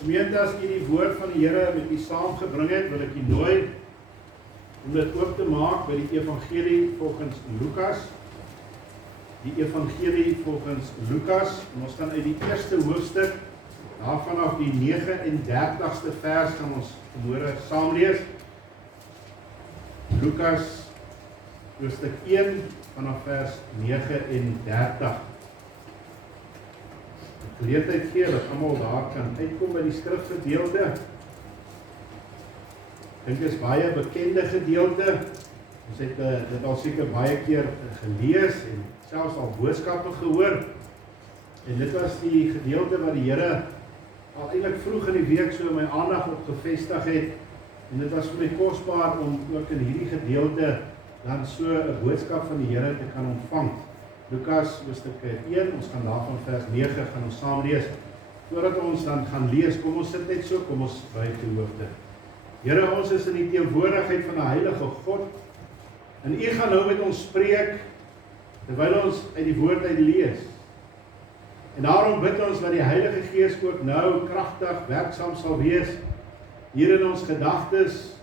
Gemeente, as u die woord van die Here met u saamgebring het, wil ek u nooi om dit oop te maak by die evangelie volgens Lukas. Die evangelie volgens Lukas, en ons gaan uit die eerste hoofstuk, daar vanaf die 39ste vers gaan ons vanmôre saam lees. Lukas hoofstuk 1 vanaf vers 39. Geleentheid gee dat almal daar kan uitkom by die skrifgedeelte. Ek dink dit is baie bekende gedeelte. Ons het dit al seker baie keer gelees en selfs al boodskappe gehoor. En dit was die gedeelte wat die Here al eintlik vroeg in die week so my aandag op gevestig het. En dit was vir my kosbaar om ook in hierdie gedeelte dan so 'n boodskap van die Here te kan ontvang. Lukas hoofstuk 1, ons gaan daarvan vers 9 gaan ons saam lees. Voordat ons dan gaan lees, kom ons sit net so, kom ons buig die hoofde. Here, ons is in die teenwoordigheid van 'n heilige God. En U gaan nou met ons spreek terwyl ons uit die woord uit lees. En daarom bid ons dat die Heilige Gees ook nou kragtig werksaam sal wees hier in ons gedagtes,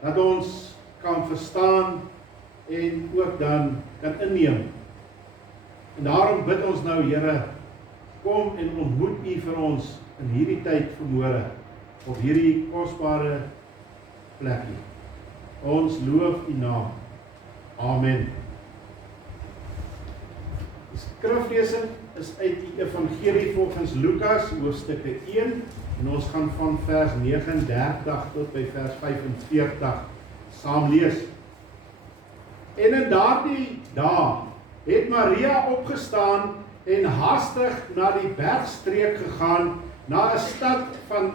dat ons kan verstaan en ook dan kan inneem. En daarom bid ons nou, Here, kom en ontmoet U vir ons in hierdie tyd vanmôre, op hierdie kosbare plekkie. Ons loof U naam. Amen. Die skriflesing is uit die evangelie volgens Lukas, hoofstukke 1, en ons gaan van vers 39 tot by vers 45 saam lees. En in daardie dae het Maria opgestaan en haastig na die bergstreek gegaan, na 'n stad van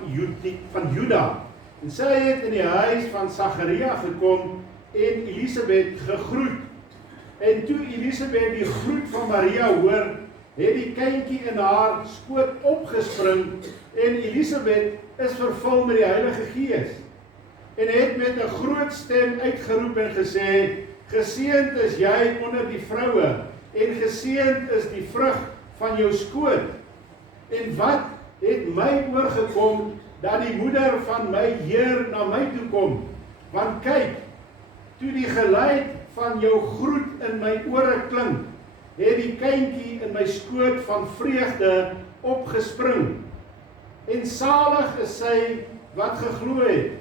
Juda. En sy het in die huis van Sagaria gekom en Elisabeth gegroet. En toe Elisabeth die groet van Maria hoor, het die kindjie in haar skoot opgespring en Elisabeth is vervul met die Heilige Gees. En het met 'n groot stem uitgeroep en gesê: Geseënd is jy onder die vroue, en geseënd is die vrug van jou skoot. En wat het my oorgekom, dat die moeder van my Heer na my toe kom? Want kyk, toe die geluid van jou groet in my ore klink, het die kindjie in my skoot van vreugde opgespring. En salig is sy wat geglo het,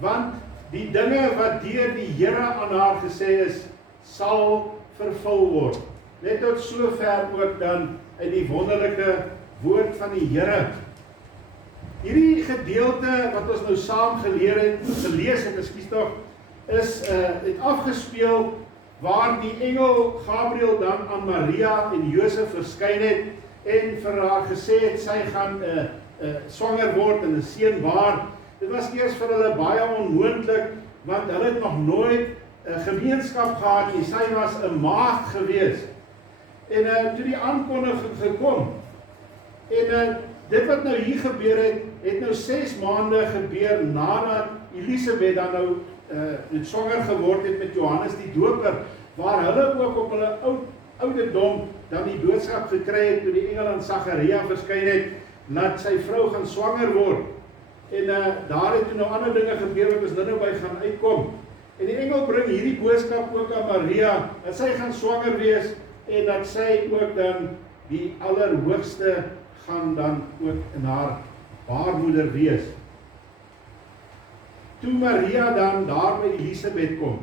want die dinge wat deur die Here aan haar gesê is, sal vervul word. Net tot sover ook dan uit die wonderlike woord van die Here. Hierdie gedeelte wat ons nou saam gelees het, is het afgespeel waar die engel Gabriël dan aan Maria en Josef verskyn het en vir haar gesê het sy gaan swanger word en 'n seun baar. Dit was eers vir hulle baie onmoontlik, want hulle het nog nooit 'n gemeenskap gehad nie. Sy was 'n maagd gewees. En toe die aankondiging gekom, en dit wat nou hier gebeur het nou 6 maande gebeur nadat Elisabeth dan nou swanger geword het met Johannes die Doper, waar hulle ook op hulle ouderdom dan die boodskap gekry het toe die engel aan Sagaria verskyn het, dat sy vrou gaan swanger word. En daar het toe nou ander dinge gebeur wat ons nou by gaan uitkom. En die engel bring hierdie boodskap ook aan Maria, dat sy gaan swanger wees, en dat sy ook dan die Allerhoogste gaan dan ook in haar baarmoeder wees. Toe Maria dan daar by Elisabeth kom,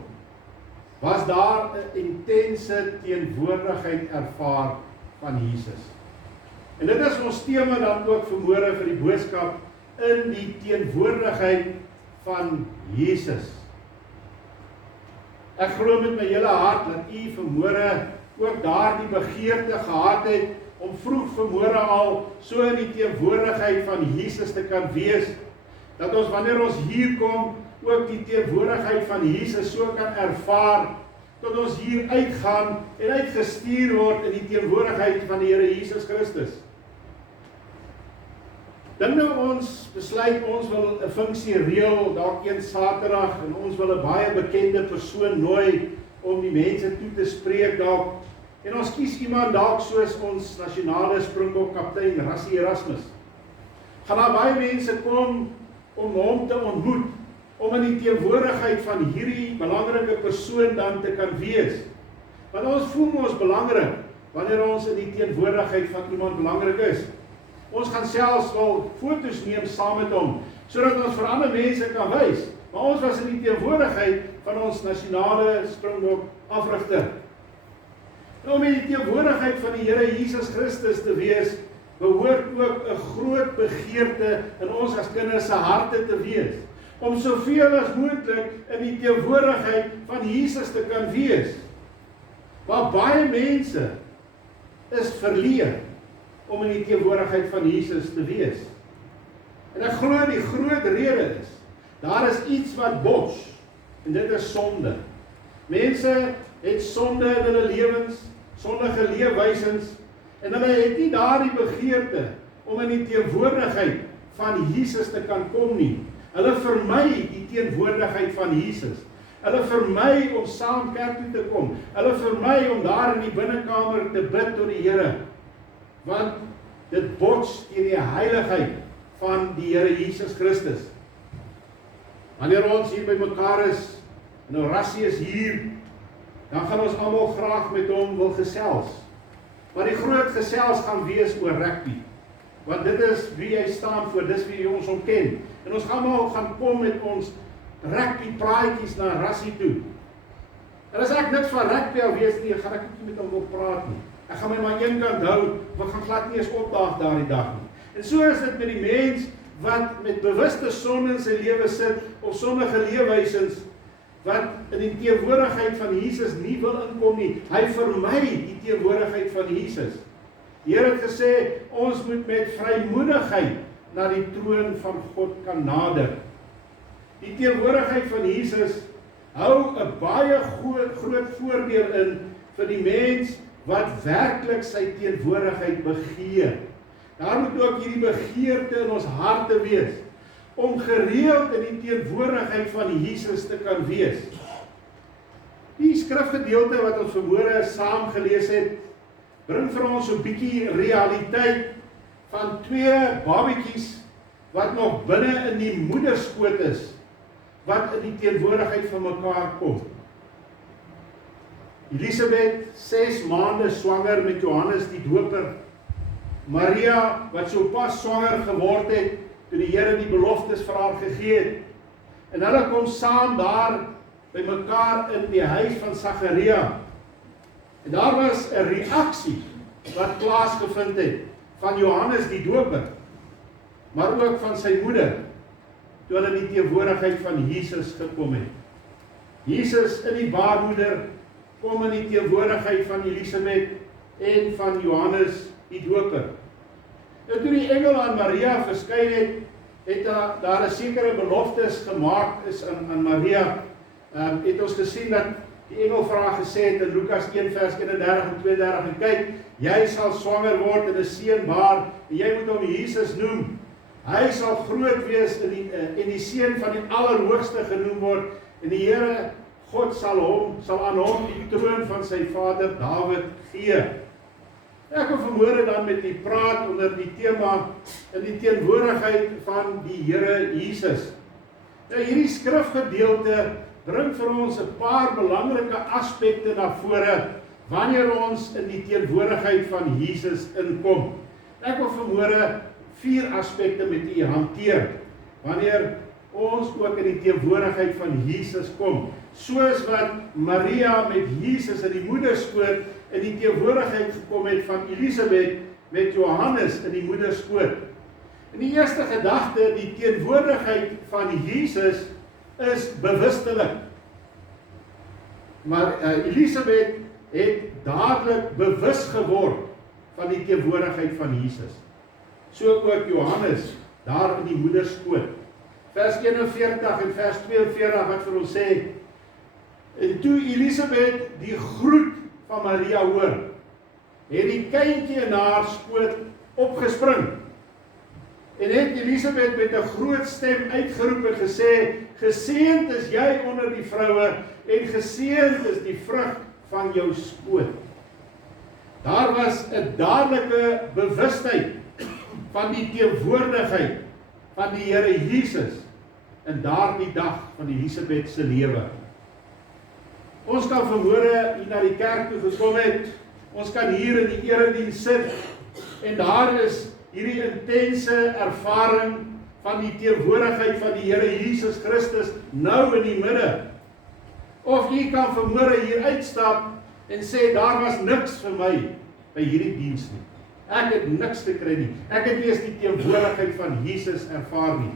was daar 'n intense teenwoordigheid ervaar van Jesus. En dit is ons tema dan ook vanmôre vir die boodskap, in die teenwoordigheid van Jesus. Ek glo met my hele hart dat u vanmôre ook daardie begeerte gehad het om vroeg vanmôre al so in die teenwoordigheid van Jesus te kan wees, dat ons wanneer ons hier kom, ook die teenwoordigheid van Jesus so kan ervaar, tot ons hier uitgaan en uitgestuur word in die teenwoordigheid van die Here Jesus Christus. Dan nou ons besluit, ons wil 'n funksie reël, dalk een Saterdag, en ons wil 'n baie bekende persoon nooi om die mense toe te spreek dalk. En ons kies iemand dalk soos ons nasionale Springbok kaptein Rassie Erasmus. gaan daar baie mense kom om hom te ontmoet, om in die teenwoordigheid van hierdie belangrike persoon dan te kan wees. Want ons voel ons belangrik, wanneer ons in die teenwoordigheid van iemand belangrik is. Ons gaan selfs wel foto's neem saam met hom, sodat ons vir ander mense kan wys. Maar ons was in die teenwoordigheid van ons nasionale Springbok afrigter. Om in die teenwoordigheid van die Here Jesus Christus te wees, behoort ook 'n groot begeerte in ons as kinders se harte te wees. Om soveel as moontlik in die teenwoordigheid van Jesus te kan wees. Maar baie mense is verleer om in die teenwoordigheid van Jesus te wees. En ek glo die groot rede is, daar is iets wat bots, en dit is sonde. Mense het sonde in hulle lewens, sondige leefwysens, en hulle het nie daardie begeerte om in die teenwoordigheid van Jesus te kan kom nie. Hulle vermy die teenwoordigheid van Jesus. Hulle vermy om saam kerk toe te kom. Hulle vermy om daar in die binnekamer te bid tot die Here. Want dit bots teen die heiligheid van die Here Jesus Christus. Wanneer ons hier by mekaar is, en Horasie is hier, dan gaan ons almal graag met hom wil gesels. Maar die groot gesels gaan wees oor rugby. Want dit is wie hy staan voor, dis wie ons hom ken. En ons almal gaan kom met ons rugby praatjies na Rassie toe. En as ek niks van rugby al weet nie, gaan ek nie met hom wil praat nie. Ek gaan my maar een kant hou, want gaan glad nie eens opdaag daardie dag nie. En so is dit met die mens wat met bewuste sonde in sy lewe sit, of sondige leefwysens, wat in die teenwoordigheid van Jesus nie wil inkom nie. Hy vermy die teenwoordigheid van Jesus. Die Here het gesê, ons moet met vrymoedigheid na die troon van God kan nader. Die teenwoordigheid van Jesus hou 'n baie groot voordeel in vir die mens wat werklik sy teenwoordigheid begeer. Daar moet ook hierdie begeerte in ons harte wees, om gereeld in die teenwoordigheid van Jesus te kan wees. Die skrifgedeelte wat ons vanmôre saam gelees het, bring vir ons 'n bietjie realiteit van twee babatjies wat nog binne in die moederskoot is, wat in die teenwoordigheid van mekaar kom. Elisabeth, 6 maande swanger met Johannes die Doper. Maria, wat so pas swanger geword het, toe die Here die beloftes vir haar gegee het. En hulle kom saam daar by mekaar in die huis van Sagaria. En daar was 'n reaksie wat plaasgevind het van Johannes die Doper, maar ook van sy moeder, toe hulle in die teenwoordigheid van Jesus gekom het. Jesus in die baarmoeder kom in die teenwoordigheid van Elisabeth en van Johannes die Doper. En toe die engel aan Maria verskyn het, het daar 'n sekere beloftes gemaak is aan Maria. Het ons gesien dat die engel vir haar gesê het in Lukas 1 vers 31 en 32, en kyk, jy sal swanger word en 'n seun baar, en jy moet hom Jesus noem. Hy sal groot wees en die seun van die Allerhoogste genoem word, en die Here God sal aan hom die troon van sy vader Dawid gee. Ek wil vanmôre dan met u praat onder die tema in die teenwoordigheid van die Here Jesus. Nou hierdie skrifgedeelte bring vir ons 'n paar belangrike aspekte na vore wanneer ons in die teenwoordigheid van Jesus inkom. Ek wil vanmôre 4 aspekte met u hanteer wanneer ons ook in die teenwoordigheid van Jesus kom. Soos wat Maria met Jesus in die moederskoot in die teenwoordigheid gekom het van Elisabeth met Johannes in die moederskoot. En die eerste gedagte, die teenwoordigheid van Jesus is bewustelik. Maar Elisabeth het dadelik bewus geword van die teenwoordigheid van Jesus. So ook Johannes daar in die moederskoot. Vers 41 en vers 42 wat vir ons sê, en toe Elisabeth die groet van Maria hoor, het die kindjie in haar skoot opgespring. En het Elisabeth met 'n groot stem uitgeroep en gesê, geseënd is jy onder die vroue, en geseënd is die vrug van jou skoot. Daar was 'n dadelike bewustheid van die teenwoordigheid van die Here Jesus in daardie dag van Elisabeth se lewe. Ons kan vanmôre hier na die kerk toe gekom het, ons kan hier in die erediens sit, en daar is hierdie intense ervaring van die teenwoordigheid van die Here Jesus Christus nou in die midde. Of jy kan vanmôre hier uitstap en sê, daar was niks vir my by hierdie diens nie. Ek het niks te kry nie. Ek het nie eens die teenwoordigheid van Jesus ervaar nie.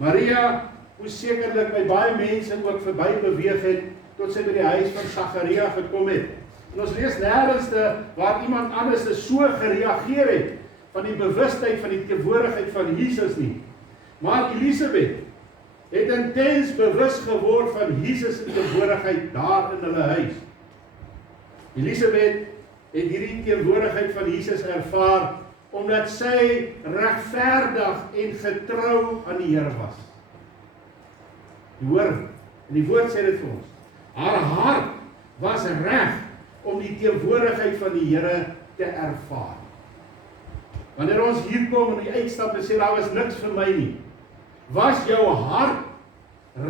Maria moes sekerlik by baie mense ook verby beweeg het, tot sy by die huis van Sagaria gekom het. En ons lees nêrensste waar iemand anders so gereageer het van die bewustheid van die teenwoordigheid van Jesus nie. Maar Elisabeth het intens bewus geword van Jesus se teenwoordigheid daar in hulle huis. Elisabeth het hierdie teenwoordigheid van Jesus ervaar, omdat sy regverdig en getrou aan die Here was. Jy hoor, en die woord sê dit vir ons. Haar hart was reg om die teenwoordigheid van die Here te ervaar. Wanneer ons hier kom en die uitstap en sê, daar was niks vir my nie, was jou hart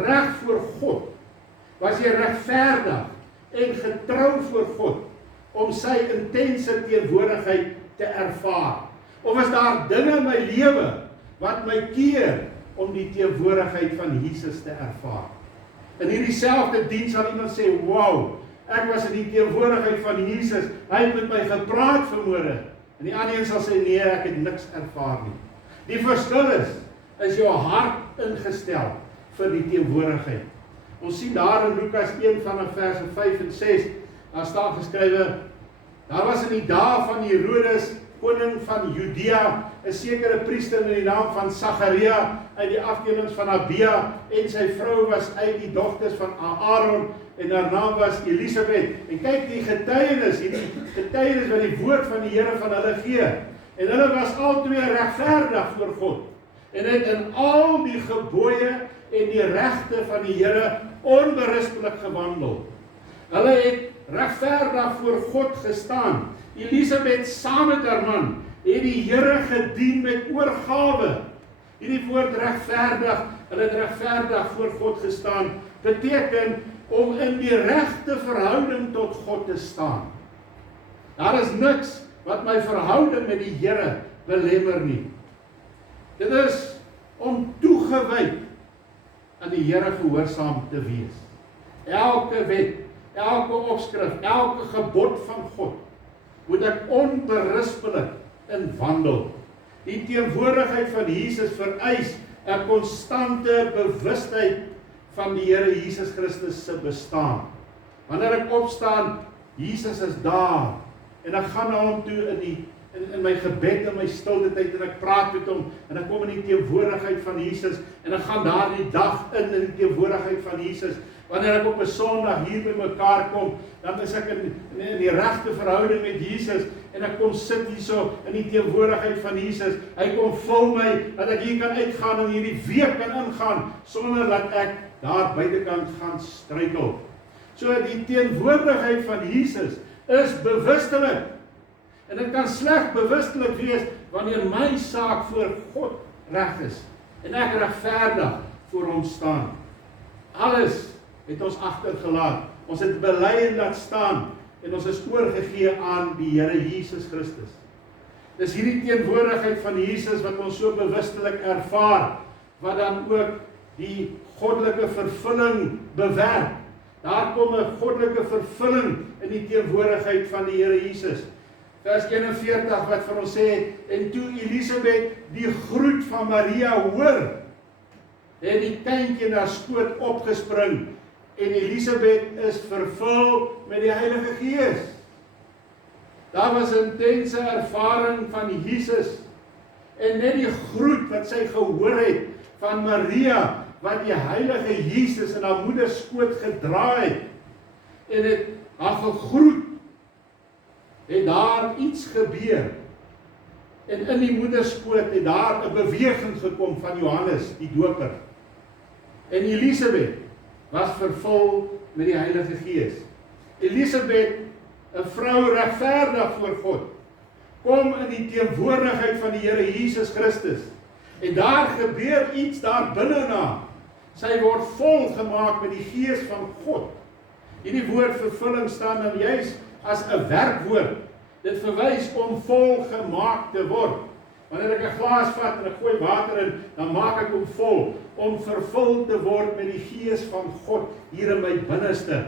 reg voor God? Was jy regverdig en getrou voor God om sy intense teenwoordigheid te ervaar? Of is daar dinge in my lewe wat my keer om die teenwoordigheid van Jesus te ervaar? In hierdie selfde diens sal iemand sê, wow, ek was in die teenwoordigheid van Jesus, hy het met my gepraat vanmôre. En die ander een sal sê, nee, ek het niks ervaar nie. Die verskil is jou hart ingestel vir die teenwoordigheid. Ons sien daar in Lukas 1 vanaf verse 5 en 6, daar staan geskrywe, daar was in die dae van Herodes, koning van Judea, 'n sekere priester met die naam van Sagaria, uit die afdelings van Abia, en sy vrou was uit die dogters van Aaron, en haar naam was Elisabeth. En kyk die getuienis, hierdie getuienis wat die woord van die Here van hulle gee. En hulle was albei regverdig voor God. En het in al die gebooie en die regte van die Here onberispelik gewandel. Hulle het regverdig voor God gestaan. Elisabeth saam met haar man het die Here gedien met oorgawe. Hierdie woord regverdig, hulle het regverdig voor God gestaan, beteken om in die regte verhouding tot God te staan. Daar is niks wat my verhouding met die Here belemmer nie. Dit is om toegewyd aan die Here gehoorsaam te wees. Elke wet, elke opskrif, elke gebod van God moet ek onberispelik in wandel. Die teenwoordigheid van Jesus vereis 'n konstante bewustheid van die Here Jesus Christus se bestaan. Wanneer ek opstaan, Jesus is daar, en ek gaan na hom toe in my gebed, in my stilte tyd, en ek praat met hom, en ek kom in die teenwoordigheid van Jesus, en ek gaan daar die dag in die teenwoordigheid van Jesus. Wanneer ek op 'n Sondag hier by mekaar kom, dan is ek in die regte verhouding met Jesus, en ek kom sit hierso in die teenwoordigheid van Jesus. Hy kom vul my, dat ek hier kan uitgaan en hierdie week kan ingaan, sonder dat ek daar buitekant gaan struikel. So die teenwoordigheid van Jesus is bewustelik. En dit kan slegs bewustelik wees wanneer my saak voor God reg is en ek regverdig voor hom staan. Alles het ons agtergelaat. Ons het bely en laat staan en ons is oorgegee aan die Here Jesus Christus. Dis hierdie teenwoordigheid van Jesus wat ons so bewustelik ervaar, wat dan ook die goddelike vervulling bewerk. Daar kom 'n goddelike vervulling in die teenwoordigheid van die Here Jesus. Vers 41 wat vir ons sê, en toe Elisabeth die groet van Maria hoor, het die kindjie na skoot opgespring, en Elisabeth is vervul met die Heilige Gees. Daar was 'n intense ervaring van Jesus, en net die groet wat sy gehoor het van Maria, wat die Heilige Jesus in haar moeder skoot gedra het, en het haar gegroet, het daar iets gebeur, en in die moederskoot het daar 'n beweging gekom van Johannes, die doper, en Elisabeth was vervul met die Heilige Gees. Elisabeth, 'n vrou regverdig voor God, kom in die teenwoordigheid van die Here Jesus Christus. En daar gebeur iets daar binnena. Sy word volgemaak met die Gees van God. Hierdie woord vervulling staan dan juis as 'n werkwoord. Dit verwys om volgemaak te word. Wanneer ek 'n glas vat en ek gooi water in, dan maak ek hom vol, om vervul te word met die Gees van God hier in my binneste.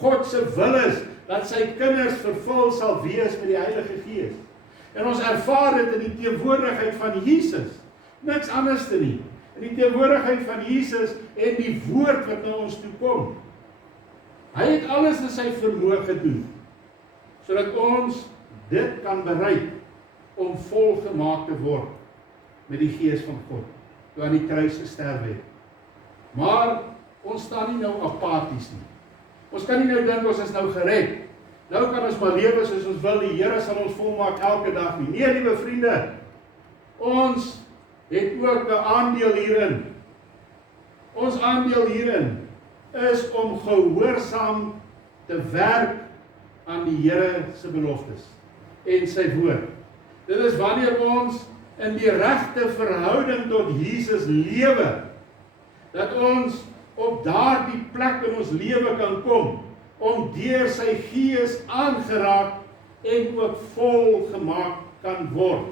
God se wil is dat sy kinders vervul sal wees met die Heilige Gees. En ons ervaar dit in die teenwoordigheid van Jesus. Niks anders nie. In die teenwoordigheid van Jesus en die woord wat na ons toe kom. Hy het alles in sy vermoë gedoen, sodat ons dit kan bereik om volgemaak te word met die Gees van God, toe aan die kruis gesterf het. Maar ons staan nie nou apaties nie. Ons kan nie nou dink ons is nou gered. Nou kan ons maar lewe soos ons wil, die Here sal ons volmaak elke dag nie. Nee, liewe vriende, ons het ook 'n aandeel hierin. Ons aandeel hierin is om gehoorsaam te werk aan die Here se beloftes en sy woord. Dit is wanneer ons in die regte verhouding tot Jesus lewe, dat ons op daardie plek in ons lewe kan kom, om deur sy Gees aangeraak en ook volgemaak kan word.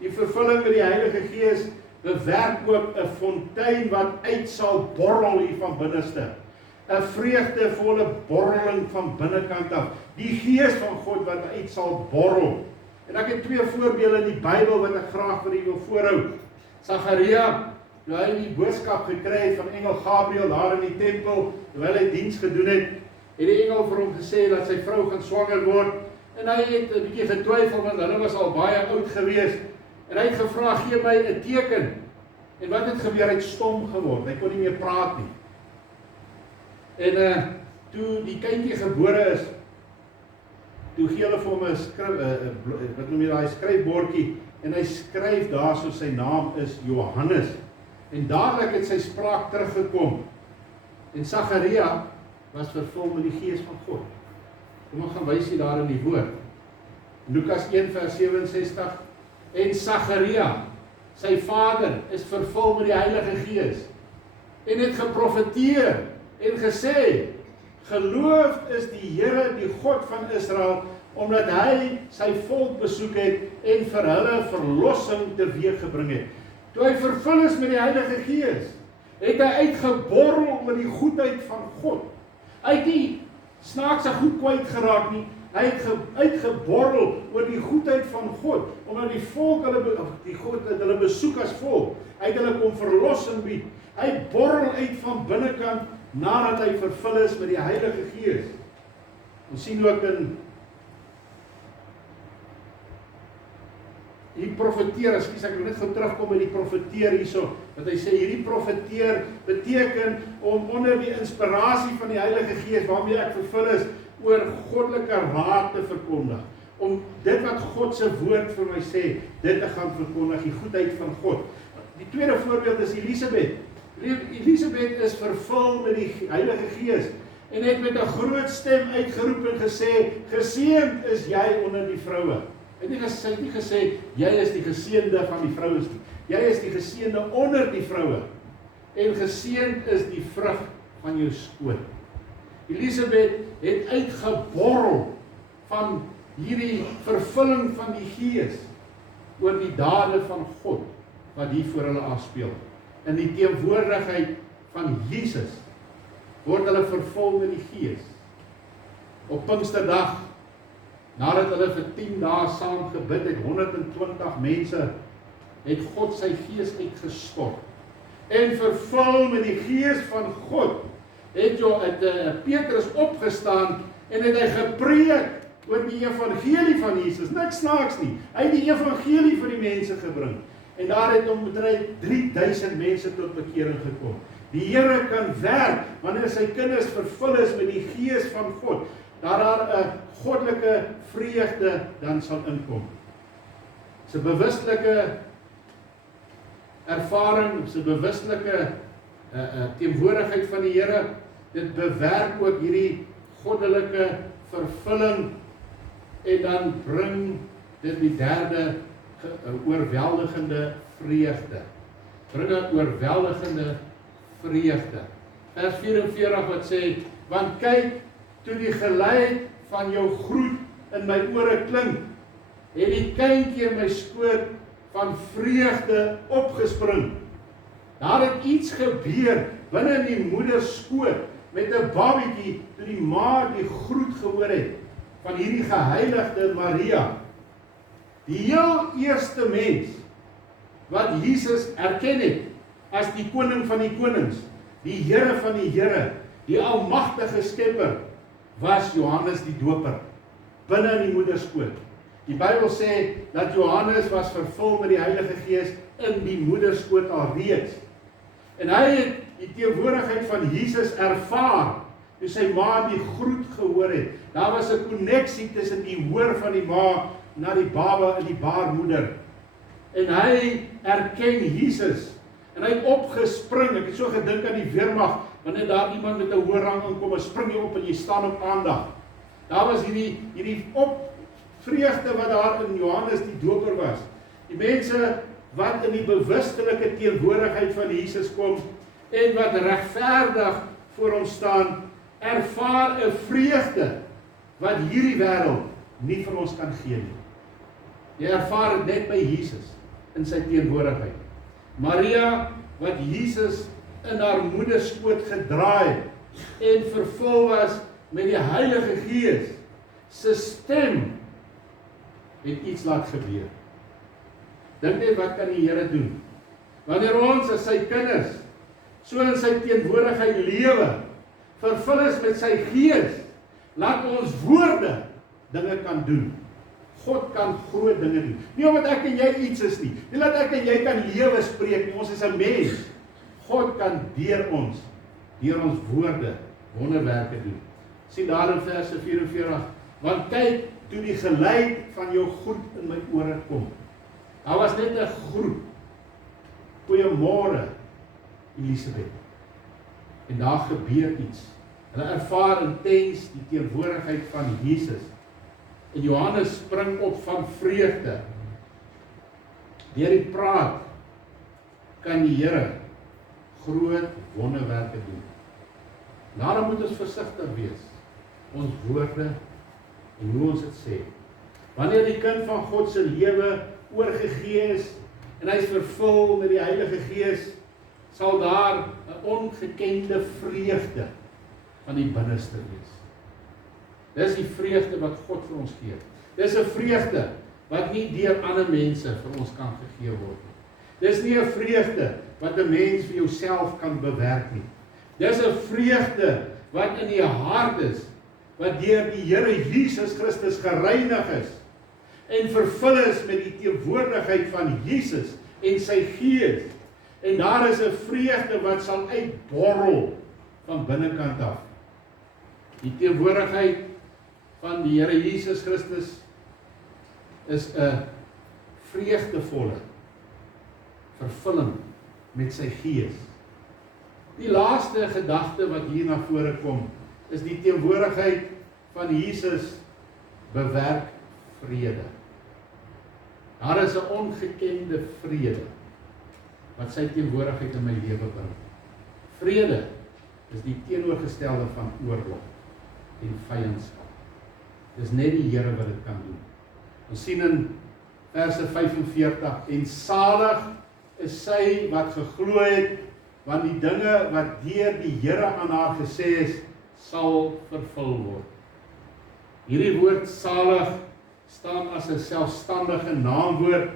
Die vervulling met die Heilige Gees bewerk ook 'n fontein wat uit sal borrel hier van binneste. 'n Vreugdevolle borreling van binnekant af. Die Gees van God wat uit sal borrel. En ek het 2 voorbeelde in die Bybel wat ek graag vir u wil voorhou. Sagaria, toe hy die boodskap gekry het van engel Gabriël daar in die tempel, terwyl hy diens gedoen het, het die engel vir hom gesê dat sy vrou gaan swanger word. En hy het 'n bietjie getwyfel, want hulle was al baie oud gewees. En hy het gevra, gee my 'n teken. En wat het gebeur? Hy het stom geword. Hy kon nie meer praat nie. En toe die kindjie gebore is, toe gee hulle vir hom 'n wat noem jy daai skryfbordjie, en hy skryf daar so sy naam is Johannes. En dadelik het sy spraak teruggekom. En Sagaria was vervul met die Gees van God. Kom ons gaan wys hier daar in die woord. Lukas 1 vers 67. En Sagaria, sy vader, is vervul met die Heilige Gees. En het geprofeteer en gesê, geloof is die Here, die God van Israel, omdat hy sy volk besoek het en vir hulle verlossing teweeggebring het. Toe hy vervul is met die Heilige Gees, het hy uitgeborrel oor die goedheid van God. Hy het nie snaakse goed kwyt geraak nie. Hy het uitgeborrel oor die goedheid van God, omdat die volk hulle besoek as volk. Hy het hulle kom verlossing bied. Hy borrel uit van binnekant nadat hy vervul is met die Heilige Gees. Ons sien ook in die profeteer, ek wil net gou terugkom by die profeteer hierso, dat hy sê, hierdie profeteer beteken om onder die inspirasie van die Heilige Gees, waarmee ek vervul is, oor goddelike raad te verkondig. Om dit wat God se woord vir my sê, dit te gaan verkondig, die goedheid van God. Die tweede voorbeeld is Elisabeth. Elisabeth is vervul met die Heilige Gees, en het met 'n groot stem uitgeroep en gesê, geseënd is jy onder die vroue. Sy het nie gesê, jy is die geseënde van die vroues nie. Jy is die geseënde onder die vroue. En geseënd is die vrug van jou skoot. Elisabeth het uitgeborrel van hierdie vervulling van die Gees oor die dade van God wat hier voor hulle afspeel. In die teenwoordigheid van Jesus word hulle vervul met die Gees. Op Pinksterdag, nadat hulle vir 10 dae saam gebid het, 120 mense, het God sy Gees uitgestort. En vervul met die Gees van God, het Petrus opgestaan en het hy gepreek oor die evangelie van Jesus. Niks snaaks nie. Hy het die evangelie vir die mense gebring. En daar het omtrent 3000 mense tot bekering gekom. Die Here kan werk wanneer sy kinders vervul is met die Gees van God. Daar 'n goddelike vreugde dan sal inkom. Dis 'n bewustelike ervaring, dis 'n bewustelike teenwoordigheid van die Here. Dit bewerk ook hierdie goddelike vervulling en dan bring Dit is die derde oorweldigende vreugde. Bring 'n oorweldigende vreugde. Vers 44 wat sê, want kyk, toe die geluid van jou groet in my ore klink, het die kindjie in my skoot van vreugde opgespring. Daar het iets gebeur binne in die moeder skoot met 'n babietjie toe die ma die groet gehoor het van hierdie geheiligde Maria. Die heel eerste mens wat Jesus erken het as die koning van die konings, die Here van die Here, die almagtige skepper, was Johannes die Doper, binne in die moederskoot. Die Bybel sê dat Johannes was vervul met die Heilige Gees in die moederskoot alreeds. En hy het die teenwoordigheid van Jesus ervaar, toe sy ma die groet gehoor het. Daar was 'n koneksie tussen die hoor van die ma na die baba in die baarmoeder. En hy erken Jesus. En hy het opgespring. Ek het so gedink aan die weermag, wanneer daar iemand met 'n hoë rang inkom, en spring jy op en jy staan op aandag. Daar was hierdie vreugde wat daar in Johannes die Doper was. Die mense wat in die bewustelike teenwoordigheid van Jesus kom, en wat regverdig voor hom staan, ervaar 'n vreugde, wat hierdie wêreld nie vir ons kan gee nie. Jy ervaar dit net by Jesus, in sy teenwoordigheid. Maria, wat Jesus in haar moederskoot gedra het, en vervul was met die Heilige Gees, se stem, het iets laat gebeur. Dink net, wat kan die Here doen? Wanneer ons as sy kinders, so in sy teenwoordigheid lewe, vervul is met sy Gees, laat ons woorde dinge kan doen. God kan groot dinge doen. Nie omdat ek en jy iets is nie. Nie dat ek en jy kan lewe spreek nie. Ons is 'n mens. God kan deur ons woorde, wonderwerke doen. Sien daar in verse 44. Want kyk, toe die geluid van jou groet in my ore kom. Daar was net 'n groet. Goeiemôre, Elisabeth. En daar gebeur iets. Hulle ervaar intens die teenwoordigheid van Jesus. En Johannes spring op van vreugde. Deur die praat kan die Here groot wonderwerke doen. Daarom moet ons versigtig wees, ons woorde en hoe ons dit sê. Wanneer die kind van God se lewe oorgegee is en hy is vervul met die Heilige Gees, sal daar 'n ongekende vreugde van die binneste wees. Dis die vreugde wat God vir ons gee. Dis 'n vreugde wat nie deur ander mense vir ons kan gegee word nie. Dis nie 'n vreugde wat 'n mens vir jouself kan bewerk nie. Dis 'n vreugde wat in die hart is, wat deur die Here Jesus Christus gereinig is en vervul is met die teenwoordigheid van Jesus en sy Gees. En daar is 'n vreugde wat sal uitborrel van binnekant af. Die teenwoordigheid van die Here Jesus Christus is 'n vreugdevolle vervulling met sy Gees. Die laaste gedagte wat hier na vore kom, is die teenwoordigheid van Jesus bewerk vrede. Daar is 'n ongekende vrede wat sy teenwoordigheid in my lewe bring. Vrede is die teenoorgestelde van oorlog en vyandskap. Dis net die Here wat dit kan doen. Ons sien in verse 45, en salig is sy wat geglo het, want die dinge wat deur die Here aan haar gesê is, sal vervul word. Hierdie woord salig staan as 'n selfstandige naamwoord,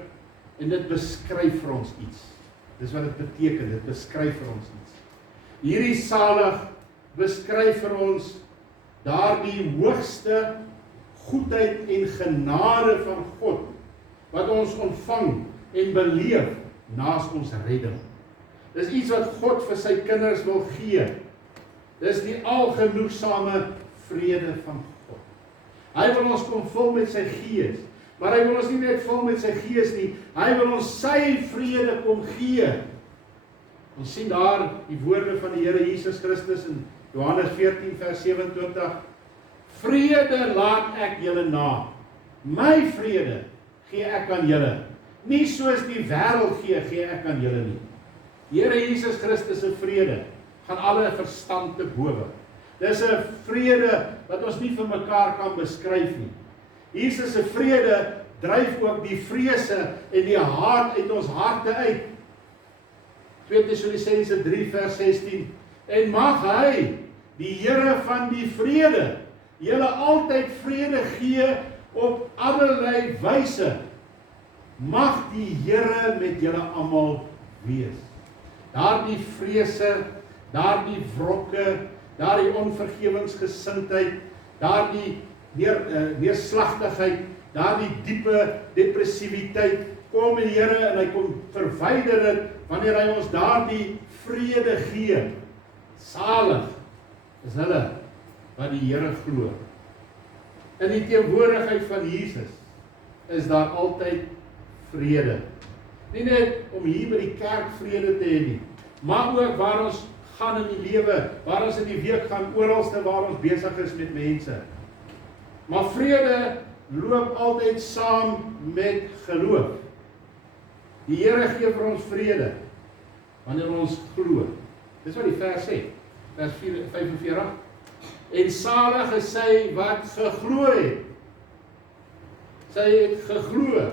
en dit beskryf vir ons iets. Dis wat dit beteken, dit beskryf vir ons iets. Hierdie salig beskryf vir ons daardie hoogste goedheid en genade van God, wat ons ontvang en beleef naas ons redding. Dis iets wat God vir sy kinders wil gee. Dis die algenoegsame vrede van God. Hy wil ons kom vul met sy Gees, maar hy wil ons nie net vul met sy Gees nie, hy wil ons sy vrede kom gee. Ons sien daar die woorde van die Here Jesus Christus in Johannes 14 vers 27. Vrede laat ek julle na, my vrede gee ek aan julle. Nie soos die wêreld gee ek aan julle nie. Die Here Jesus Christus se vrede gaan alle verstand te bowe. Dis 'n vrede wat ons nie vir mekaar kan beskryf nie. Jesus se vrede dryf ook die vrese en die haat uit ons harte uit. 2 Tessalonisense 3 vers 16. En mag hy, die Here van die vrede, julle altyd vrede gee op allerlei wyse. Mag die Here met julle almal wees. Daardie vrese, daardie wrokke, daardie onvergewensgesindheid, daardie neerslagtigheid, daardie diepe depressiwiteit, kom die Here en hy kom verwyder dit wanneer hy ons daardie vrede gee. Salig is hulle wat die Here glo. In die teenwoordigheid van Jesus is daar altyd vrede. Nie net om hier by die kerk vrede te hê nie, maar ook waar ons gaan in die lewe, waar ons in die week gaan, oralste waar ons besig is met mense. Maar vrede loop altyd saam met geloof. Die Here gee vir ons vrede wanneer ons glo. Dis wat die vers sê, vers 45. En salig is sy wat geglo het. Sy het geglo.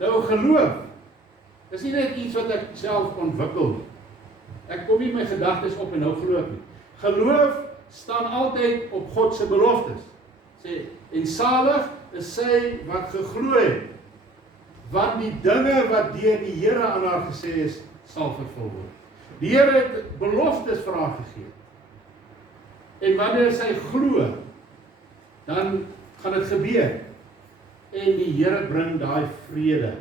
Nou geloof is nie net iets wat ek self ontwikkel nie. Ek kom nie my gedagtes op en nou glo ek nie. Geloof staan altyd op God se beloftes. Sê, en salig is sy wat geglo het, want die dinge wat deur die Here aan haar gesê is, sal vervul word. Die Here het beloftes vir haar gegee. En wanneer sy glo, dan gaan dit gebeur. En die Here bring daai vrede.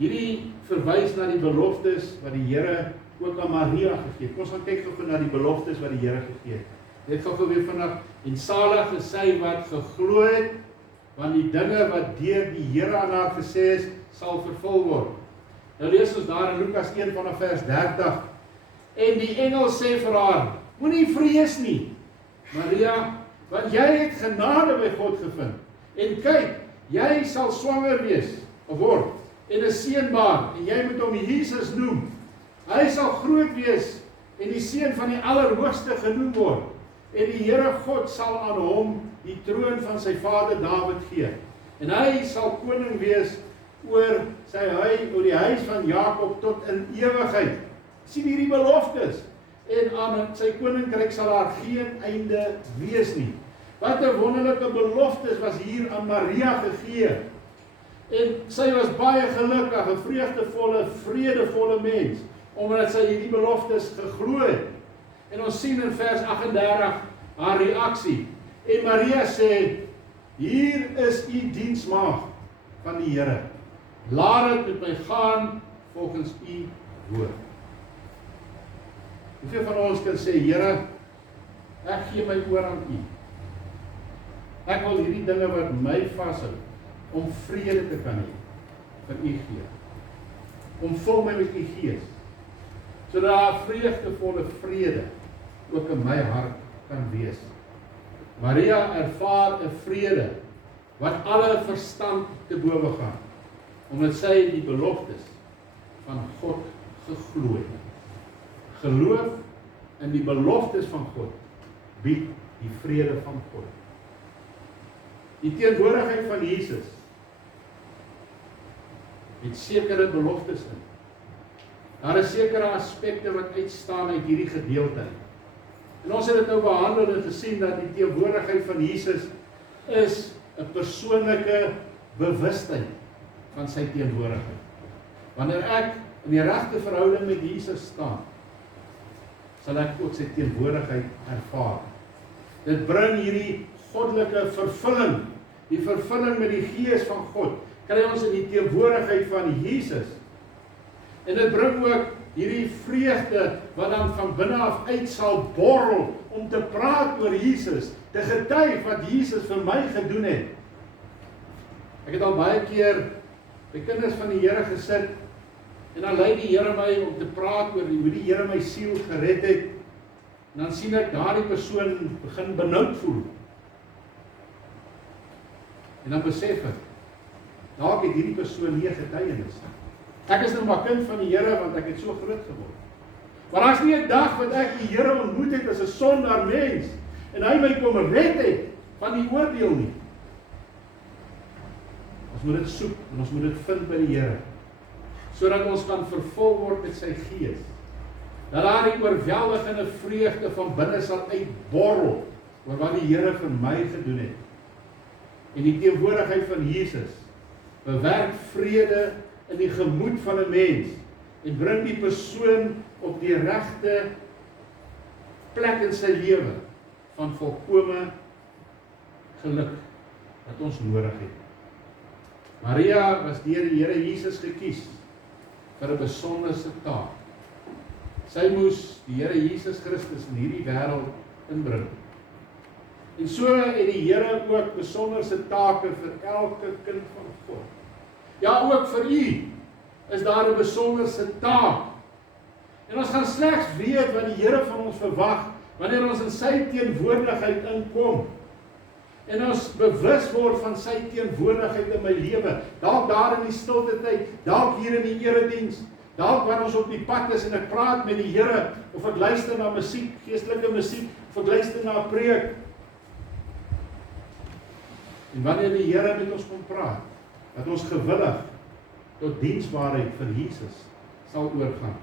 Hierdie verwys na die beloftes wat die Here ook aan Maria gegee het. Ons gaan kyk gou na die beloftes wat die Here gegee het. Net gou weer vandag. En salig is sy wat geglo het, want die dinge wat deur die Here aan haar gesê is, sal vervul word. Nou lees ons daar in Lukas 1 vanaf vers 30. En die engel sê vir haar, moenie vrees nie, Maria, want jy het genade by God gevind. En kyk, jy sal swanger wees, of word, en 'n seun baar, en jy moet hom Jesus noem. Hy sal groot wees, en die seun van die Allerhoogste genoem word. En die Here God sal aan hom die troon van sy vader Dawid gee. En hy sal koning wees oor die huis van Jakob tot in ewigheid. Sien hierdie beloftes. En aan sy koninkryk sal daar geen einde wees nie. Wat 'n wonderlike beloftes was hier aan Maria gegee. En sy was baie gelukkig, 'n vreugdevolle, vredevolle mens, omdat sy hierdie beloftes geglo het. En ons sien in vers 38 haar reaksie. En Maria sê, hier is u diensmaagd van die Here. Laat dit met my gaan volgens u woord. Hoeveel van ons kan sê, Here, ek gee my oor aan u. Ek wil hierdie dinge wat my vashou, om vrede te kan hê, vir u gee. Omvul my met u gees, sodat daar vreugdevolle vrede ook in my hart kan wees. Maria ervaar 'n vrede wat alle verstand te bowe gaan, omdat sy die beloftes van God geglo het. Geloof in die beloftes van God bied die vrede van God. Die teenwoordigheid van Jesus het sekere beloftes in. Daar is sekere aspekte wat uitstaan uit hierdie gedeelte. En ons het dit nou behandel en gesien dat die teenwoordigheid van Jesus is 'n persoonlike bewustheid van sy teenwoordigheid. Wanneer ek in die regte verhouding met Jesus staan, sal ek ook sy teenwoordigheid ervaar. Dit bring hierdie goddelike vervulling, die vervulling met die Gees van God, kry ons in die teenwoordigheid van Jesus. En dit bring ook hierdie vreugde wat dan van binne af uit sal borrel om te praat oor Jesus, te getuig wat Jesus vir my gedoen het. Ek het al baie keer by kinders van die Here gesit en dan lei die Here my om te praat oor hoe die Here my siel gered het. En dan sien ek daardie persoon begin benoud voel. En dan besef ek, Dalk het hierdie persoon nie 'n getuienis. Ek is nou maar kind van die Here want ek het so groot geword. Maar daar's nie 'n dag wat ek die Here ontmoet het as 'n sondaar mens en hy my kom red het van die oordeel nie. Ons moet dit soek en ons moet dit vind by die Here, sodat ons kan vervul word met sy Gees. Dat daar die oorweldigende vreugde van binne sal uitborrel oor wat die Here vir my gedoen het. En die teenwoordigheid van Jesus bewerk vrede in die gemoed van 'n mens en bring die persoon op die regte plek in sy lewe van volkome geluk wat ons nodig het. Maria was deur die Here Jesus gekies vir 'n besonderse taak. Sy moes die Here Jesus Christus in hierdie wêreld inbring. En so het die Here ook besonderse take vir elke kind van God. Ja, ook vir u is daar 'n besonderse taak. En ons gaan slegs weet wat die Here van ons verwag wanneer ons in sy teenwoordigheid inkom. En ons bewus word van sy teenwoordigheid in my lewe. Dalk daar in die stilte tyd, dalk hier in die erediens, dalk waar ons op die pad is en ek praat met die Here, of ek luister na musiek, geestelike musiek, of ek luister na 'n preek. En wanneer die Here met ons kom praat, dat ons gewillig tot diensbaarheid vir Jesus sal oorgaan.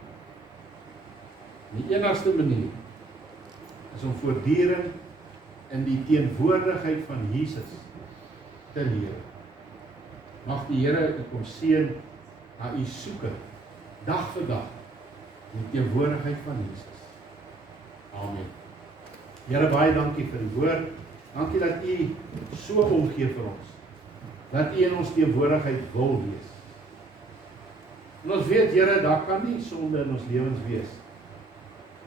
Die enigste manier is om voortdurend in die teenwoordigheid van Jesus te leef. Mag die Here u kom seën na u soeke, dag vir dag, in die teenwoordigheid van Jesus. Amen. Here, baie dankie vir die woord. Dankie dat u so omgee vir ons. Dat u in ons teenwoordigheid wil wees. En ons weet, Here, daar kan nie sonde in ons lewens wees.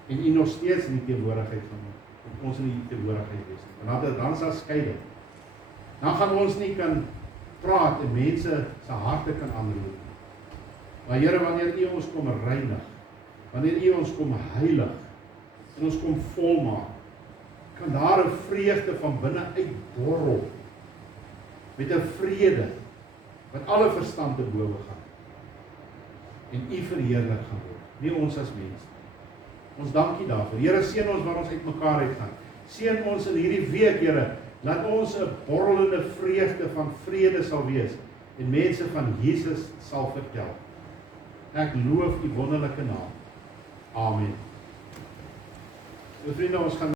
En u nog steeds in die teenwoordigheid van ons in die teenwoordigheid wees. Want dan sal skeiding. Dan gaan ons nie kan praat en mense se harte kan aanroer. Maar Here, wanneer u ons kom reinig, wanneer u ons kom heilig, en ons kom volmaak, kan daar 'n vreugde van binne uitborrel, met 'n vrede, wat alle verstand te bowe gaan, en u verheerlik gaan word, nie ons as mens. Ons dankie daarvoor. Here, seën ons waar ons uit mekaar uitgaan. Seën ons in hierdie week, Here, laat ons 'n borrelende vreugde van vrede sal wees, en mense van Jesus sal vertel. Ek loof die wonderlike naam. Amen. So vriende, ons gaan